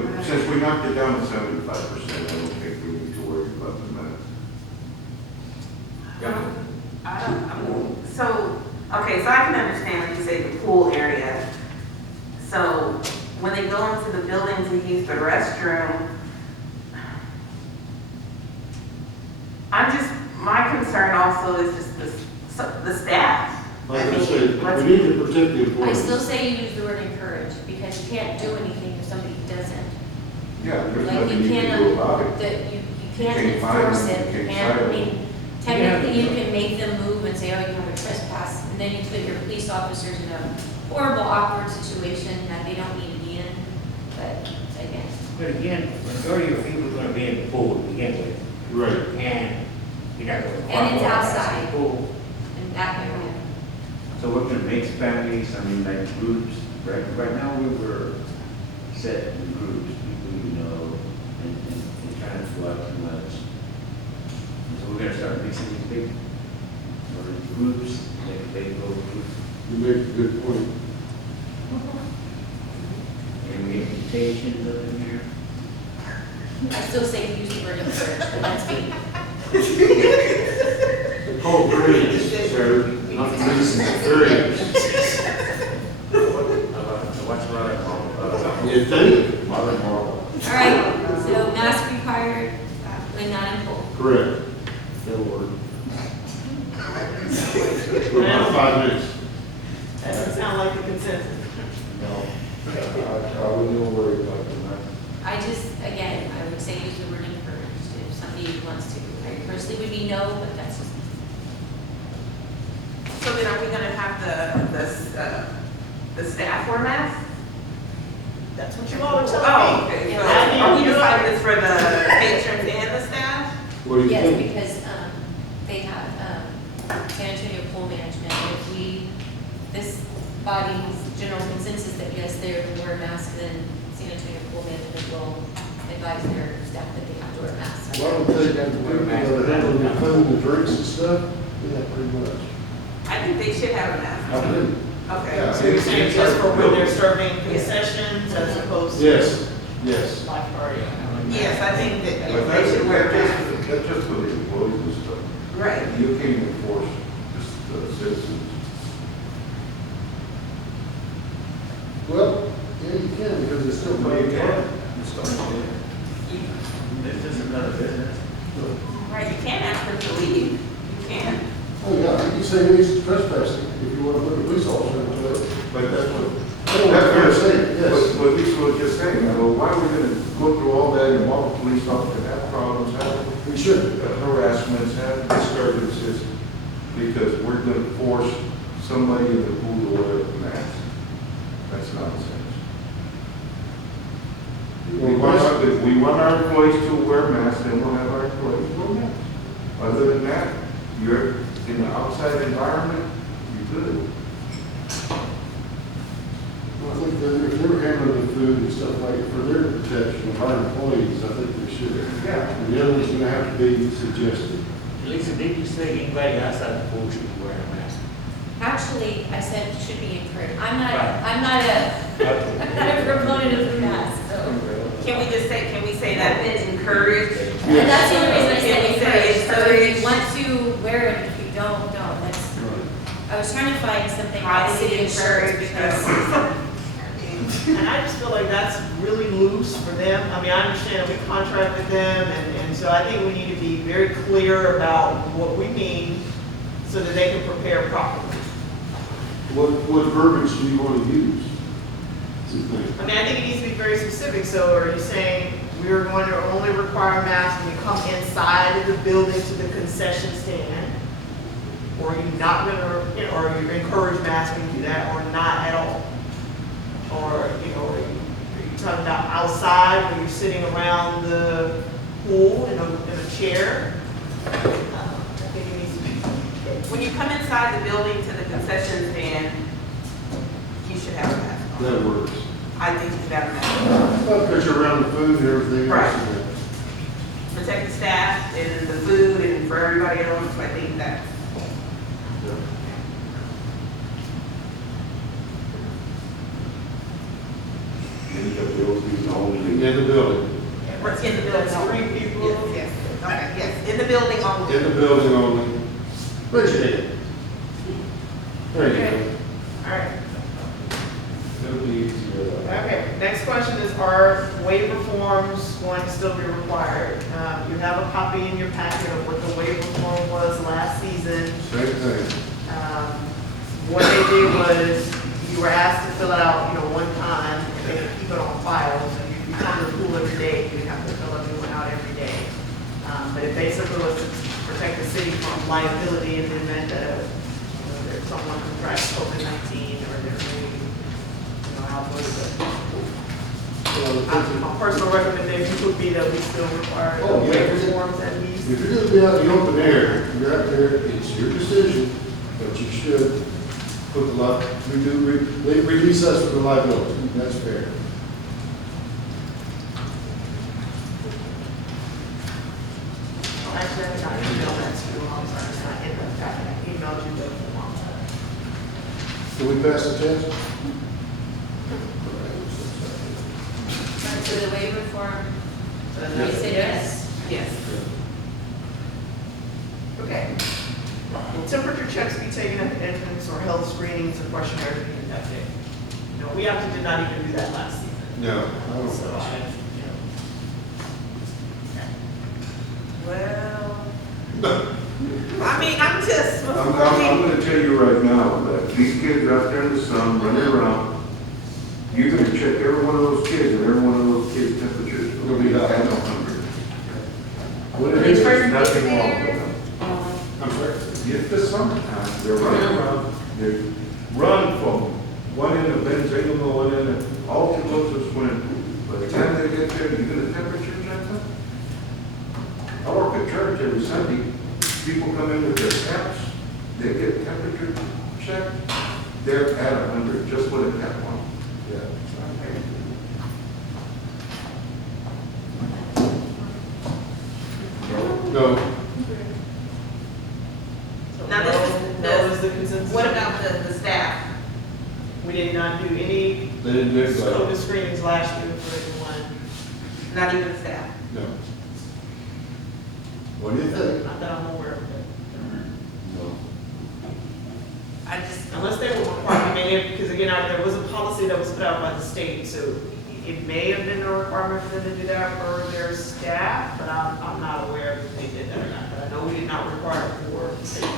Since we knocked it down to 75%, I don't think we need to worry about the mask. So, okay, so I can understand when you say the pool area. So when they go into the building to use the restroom, my concern also is just the staff. Like I said, we need to protect the I employees. still say you use the word encourage, because you can't do anything if somebody doesn't. Yeah, there's Like, nothing you you can do about it. can't, you can't Can't fine enforce them, it, can't and, cite I mean, them. technically you can make them move and say, oh, you have a trespass, and then you put your police officers in a horrible, awkward situation that they don't need to be in, but again. But again, majority of people are gonna be in the pool to begin with, Right. and you're not gonna. And it's require outside. in the Pool. In that area. So what can mix families, I mean, like groups, right now we were set in groups, people you know, and trying to go out too much. And so we're gonna start mixing these people, or in groups, they go groups, You make a good point. and we have mutations up in here. I still say use the word encourage, but that's me. They're called grades, sir, not reasons, grades. What's right? You think? Modern moral. All right, so mask required when not in pool. Correct. That'll work. For about 5 minutes. That doesn't sound like a consensus. No, I wouldn't worry about the mask. I just, again, I would say use the word encouraged if somebody wants to. I personally would be no, but that's just. So then are we gonna have the staff wear masks? That's what you all are Oh, telling me. okay, so Yeah. are we deciding this for the patrons and the staff? What do you Yes, think? because they have San Antonio Pool Management. If this body's general consensus that yes, they're to wear masks, then San Antonio Pool Management will advise their staff that they have to wear masks. Why don't they have the people that are handling the food and drinks and stuff? Yeah, pretty much. I think they should have a mask. I do. Okay. Yeah. So you're saying just for when they're serving concessions as opposed to? Yes, yes. Lifeguard. Yes, I think that But they should wear masks. that's just for the employees and stuff. Right. You can't enforce just the citizens. Well, yeah, you can, because it's still No, you private can't. property. This is another business. Right, you can't ask them to leave. You can't. Oh, yeah, you can say he's trespassing if you want to put a police officer into it. But that's what, Oh, that's what I'm saying, yes. what Lisa was just saying, well, why are we gonna go through all that and walk police officers have problems, have We should. harassments, have disturbances, because we're gonna force somebody in the pool to wear a mask? That's nonsense. If we want our employees to wear masks, then we'll have our employees wear masks. Other than that, you're in the outside environment, you're good. I think that if they're handling the food and stuff like, for their protection of our employees, I think they should. Yeah. And the other one's gonna have to be suggested. Lisa, did you say anybody outside the pool should be wearing a mask? Actually, I said should be encouraged. I'm not Right. I'm not a proponent of the mask, so. Can we say that it's encouraged? And that's the only reason I said Can we say encouraged. So if you encouraged? want to wear it, if you don't. That's, I was trying to find something How by do city we insurance encourage because. And I just feel like that's really loose for them. I mean, I understand we contract with them, and so I think we need to be very clear about what we mean so that they can prepare properly. What verbiage do you want to use? Do you think? I mean, I think it needs to be very specific. So are you saying we're going to only require masks when you come inside of the building to the concession stand? Or are you not going to, or you encourage masking to do that, or not at all? Or, are you talking about outside when you're sitting around the pool in a chair? I think it needs to be. When you come inside the building to the concession stand, you should have a mask on. That works. I think you should have a mask on. Well, because you're around the food and everything else. Right. Protect the staff and the food and for everybody else, I think that's. The ability to only In the building. In the building. Screen people. Yes, okay, yes, in the building only. In the building only. Raise your hand. There you go. All right. It'll be easier. Okay, next question is, are waiver forms going to still be required? You have a copy in your packet of what the waiver form was last season. Same thing. What they did was, you were asked to fill it out, one time, and they could keep it on file. So if you come to the pool every day, you have to fill a new one out every day. But it basically was to protect the city from liability in the event that, there's someone who contracts COVID-19 or there's any, outbreak. My personal recommendation would be that we still require the Oh, yeah. waiver forms at least. If you're gonna be out in the open air, you're out there, it's your decision, but you should put the they release us from the liability, that's fair. Oh, actually, I emailed that to you, I'm sorry, it's not in the packet. I emailed you the form. Can we pass the test? So the waiver form, So you that's- said yes. Yes. Okay. Will temperature checks be taken at the entrance or health screenings or questionnaires be conducted? We actually did not even do that last season. No. I don't So, Well, I mean, I'm just. I'm gonna tell you right now that these kids out there in the sun running around, you're gonna check every one of those kids and every one of those kids' temperatures. It'll be like, I know, 100. What it They is, first There's nothing get wrong there, with them. I'm sorry. It's the summertime, they're running around, they run from one end of Benzinga to one end, and all to go to the swimming pool. By the time they get there, you get a temperature check them. I work at church every Sunday, people come in with their caps, they get temperature checked, they're at 100, just with a cap on. Yeah. No. So Now, this is no is the consensus. What about the staff? We did not do any They didn't do it, but, COVID screenings last year for anyone. Not even staff? no. What do you think? Not that I'm aware of it. No. I just, Unless they were required, because again, there was a policy that was put out by the state, so it may have been a requirement for them to do that for their staff, but I'm not aware if they did that or not. But I know we did not require it for the state.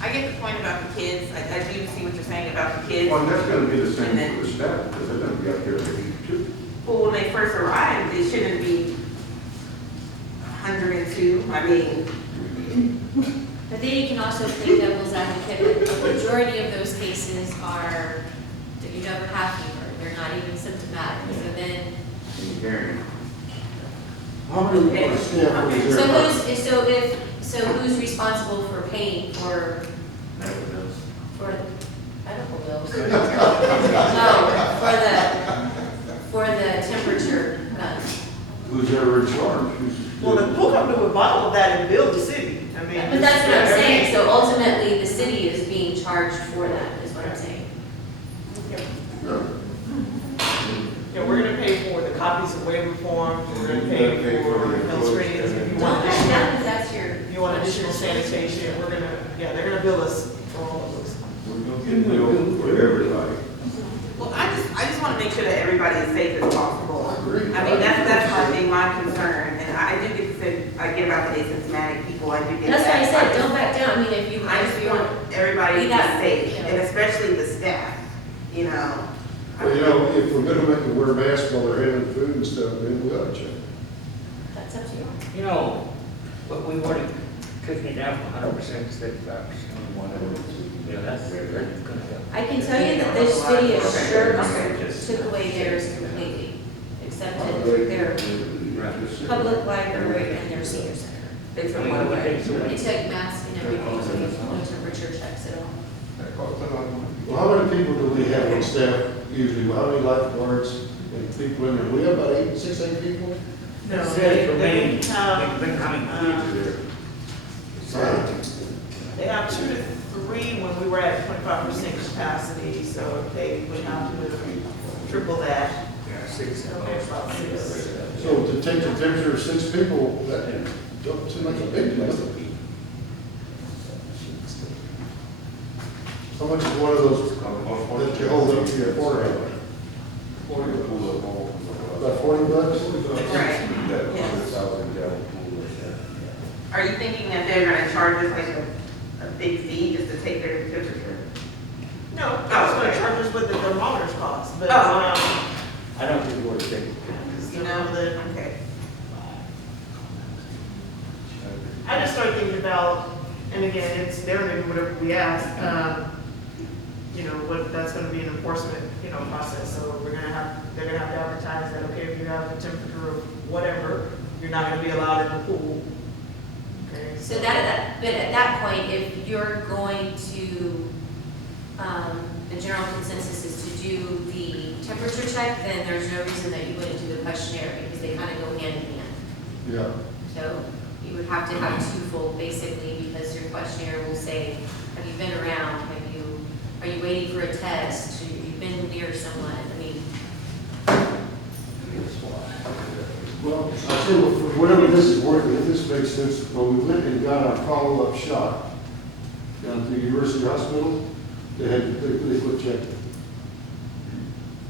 I get the point about the kids, I do see what you're saying about the kids. Well, and that's gonna be the same And then- for the staff, because they're gonna be out there every week too. Well, when they first arrived, they shouldn't be 102, I mean, But then you can also play devil's advocate, that the majority of those cases are, that you never have fever, they're not even symptomatic, so then, Karen. How many staff is so there? who's responsible for paying for, Medical bills. for medical bills? No, for the temperature gun. Who's ever in charge? Who's- Well, the pool company would bottle that and bill the city. I mean. But that's what I'm saying, so ultimately, the city is being charged for that, is what I'm saying. No. Yeah, we're gonna pay for the copies of waiver forms, we're gonna pay for health screenings, if you Don't want back additional, down, because that's your. if you want additional sanitation, they're gonna bill us for all of those. We're gonna get billed for everybody. well, I just want to make sure that everybody is safe as possible. Agreed. I mean, that's my thing, my concern, and I do get to say, I get about the asymptomatic people, I do get that. That's why I said, don't back down, I mean, if you, I just want everybody to Be be that- safe, yeah. and especially the staff, you know. Well, if we're gonna make them wear masks while they're handling food and stuff, then we ought to check. that's up to you. But we want to take it down from 100% to 65%. That's good. I can tell you that this city of Okay. Schertz took away theirs completely, except in their public library and their senior center. They took We one would away. take some- They took masks and everything, so there's no temperature checks at all. That costs a lot of money. Well, how many people do we have on staff usually? How many lifeguards and people in there? We have about 8 people? No, Said for they me, have, how many kids are there? they have 2 to 3 when we were at 25% capacity, so they would have to triple that. Yeah, 6. Okay, about 6. So to take the temperature of 6 people, that don't seem like a big deal. How much is one of those that you hold up to your forehead? About 40 bucks? Right. Yes. Are you thinking that they're gonna charge us like a big fee just to take their temperature? No, I was gonna charge us what the thermometers cost, but, Oh. I don't think we're taking. you know, the, Okay. I just started thinking about, and again, it's their name, whatever we ask, you know, what, that's gonna be an enforcement, you know, process, so they're gonna have to advertise that, okay, if you have a temperature of whatever, you're not gonna be allowed in the pool. Okay, So but at that point, if you're going to, the general consensus is to do the temperature check, then there's no reason that you wouldn't do the questionnaire, because they kind of go hand in hand. Yeah. So you would have to have twofold basically, because your questionnaire will say, have you been around? Are you waiting for a test? Have you been near someone? I mean, Well, I'll tell you, what, for whatever this is worth, if this makes sense, when we went and got our follow-up shot down to the University Hospital, they put check.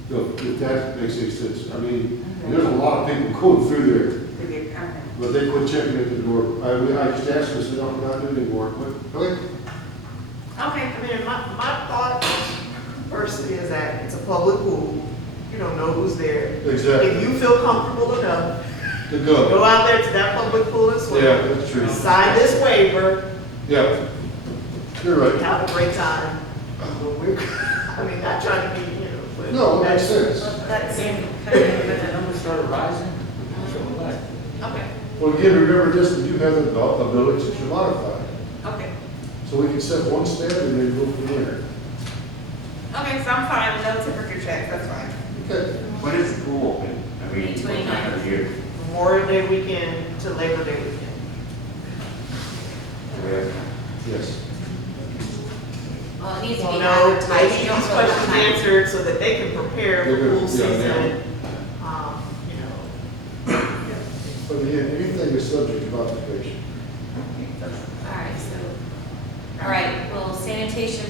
So if that makes any sense, I mean, there's a lot of people going through there, To get, okay. but they quit checking at the door. I just asked them, I said, no, we're not doing it anymore. But, okay, Okay. I mean, my thought personally is that it's a public pool, you don't know who's there. exactly. If you feel comfortable enough, To go go. out there to that public pool and swim. Yeah, that's true. Sign this waiver, Yeah, you're right. have a great time. But we're, I mean, not trying to be, you know, but. No, it makes sense. That's, And the numbers started rising, so like, okay, Well, again, remember this, that you have the ability to modify. okay. So we can set one standard and then go from there. Okay, so I'm fine with no temperature checks, that's fine. Okay. When is the pool open? I mean, what time of year? Memorial Day weekend to Labor Day weekend. Yes. well, it needs to Well, be no, I advertised. need You don't these know what questions time. answered so that they can prepare for They're pool gonna- yeah, season. You know. But again, anything is subject to modification. All right, so, all right, well, sanitation